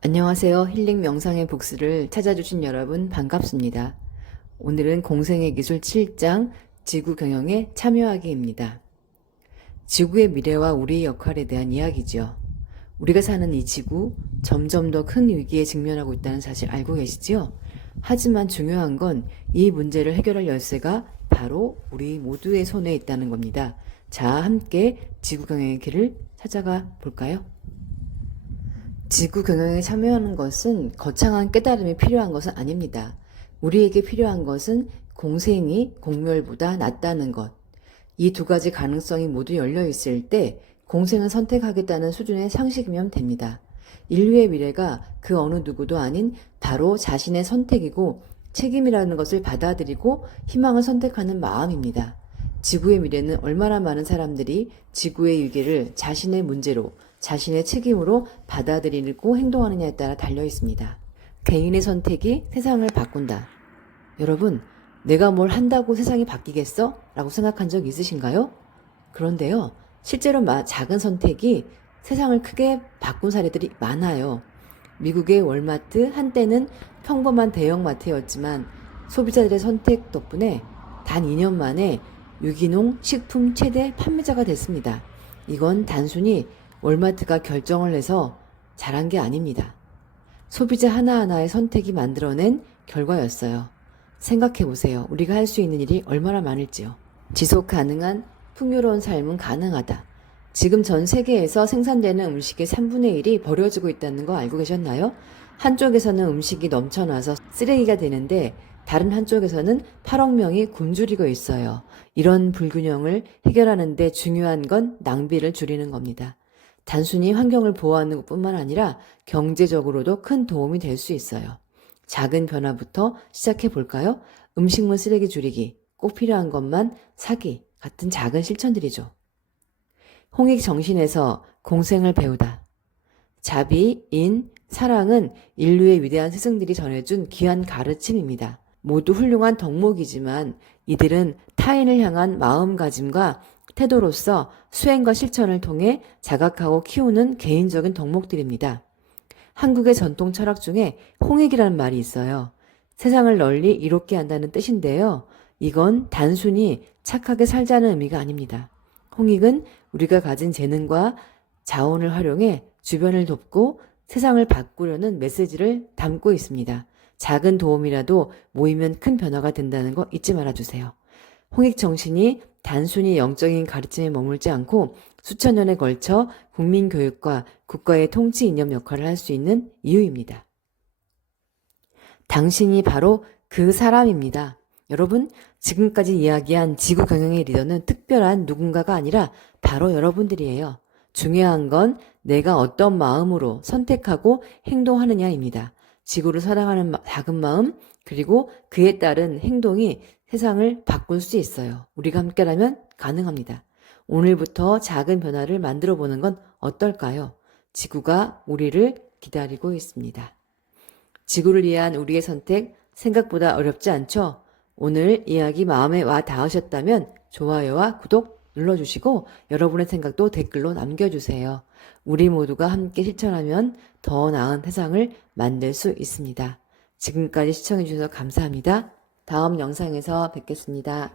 안녕하세요. 힐링 명상의 복수를 찾아주신 여러분 반갑습니다. 오늘은 공생의 기술 7장 지구 경영에 참여하기입니다. 지구의 미래와 우리의 역할에 대한 이야기죠. 우리가 사는 이 지구 점점 더 큰 위기에 직면하고 있다는 사실 알고 계시죠? 하지만 중요한 건 이 문제를 해결할 열쇠가 바로 우리 모두의 손에 있다는 겁니다. 자, 함께 지구 경영의 길을 찾아가 볼까요? 지구 경영에 참여하는 것은 거창한 깨달음이 필요한 것은 아닙니다. 우리에게 필요한 것은 공생이 공멸보다 낫다는 것. 이 두 가지 가능성이 모두 열려 있을 때 공생을 선택하겠다는 수준의 상식이면 됩니다. 인류의 미래가 그 어느 누구도 아닌 바로 자신의 선택이고 책임이라는 것을 받아들이고 희망을 선택하는 마음입니다. 지구의 미래는 얼마나 많은 사람들이 지구의 위기를 자신의 문제로, 자신의 책임으로 받아들이고 행동하느냐에 따라 달려 있습니다. 개인의 선택이 세상을 바꾼다. 여러분, 내가 뭘 한다고 세상이 바뀌겠어? 라고 생각한 적 있으신가요? 그런데요, 실제로 작은 선택이 세상을 크게 바꾼 사례들이 많아요. 미국의 월마트, 한때는 평범한 대형마트였지만 소비자들의 선택 덕분에 단 2년 만에 유기농 식품 최대 판매자가 됐습니다. 이건 단순히 월마트가 결정을 해서 잘한 게 아닙니다. 소비자 하나하나의 선택이 만들어낸 결과였어요. 생각해보세요. 우리가 할 수 있는 일이 얼마나 많을지요. 지속 가능한 풍요로운 삶은 가능하다. 지금 전 세계에서 생산되는 음식의 3분의 1이 버려지고 있다는 거 알고 계셨나요? 한쪽에서는 음식이 넘쳐나서 쓰레기가 되는데 다른 한쪽에서는 8억 명이 굶주리고 있어요. 이런 불균형을 해결하는 데 중요한 건 낭비를 줄이는 겁니다. 단순히 환경을 보호하는 것뿐만 아니라 경제적으로도 큰 도움이 될 수 있어요. 작은 변화부터 시작해 볼까요? 음식물 쓰레기 줄이기, 꼭 필요한 것만 사기 같은 작은 실천들이죠. 홍익 정신에서 공생을 배우다. 자비, 인, 사랑은 인류의 위대한 스승들이 전해준 귀한 가르침입니다. 모두 훌륭한 덕목이지만 이들은 타인을 향한 마음가짐과 태도로서 수행과 실천을 통해 자각하고 키우는 개인적인 덕목들입니다. 한국의 전통 철학 중에 홍익이라는 말이 있어요. 세상을 널리 이롭게 한다는 뜻인데요. 이건 단순히 착하게 살자는 의미가 아닙니다. 홍익은 우리가 가진 재능과 자원을 활용해 주변을 돕고 세상을 바꾸려는 메시지를 담고 있습니다. 작은 도움이라도 모이면 큰 변화가 된다는 거 잊지 말아주세요. 홍익 정신이 단순히 영적인 가르침에 머물지 않고 수천 년에 걸쳐 국민 교육과 국가의 통치 이념 역할을 할 수 있는 이유입니다. 당신이 바로 그 사람입니다. 여러분, 지금까지 이야기한 지구 경영의 리더는 특별한 누군가가 아니라 바로 여러분들이에요. 중요한 건 내가 어떤 마음으로 선택하고 행동하느냐입니다. 지구를 사랑하는 작은 마음, 그리고 그에 따른 행동이 세상을 바꿀 수 있어요. 우리가 함께라면 가능합니다. 오늘부터 작은 변화를 만들어 보는 건 어떨까요? 지구가 우리를 기다리고 있습니다. 지구를 위한 우리의 선택 생각보다 어렵지 않죠? 오늘 이야기 마음에 와 닿으셨다면 좋아요와 구독 눌러주시고 여러분의 생각도 댓글로 남겨주세요. 우리 모두가 함께 실천하면 더 나은 세상을 만들 수 있습니다. 지금까지 시청해주셔서 감사합니다. 다음 영상에서 뵙겠습니다.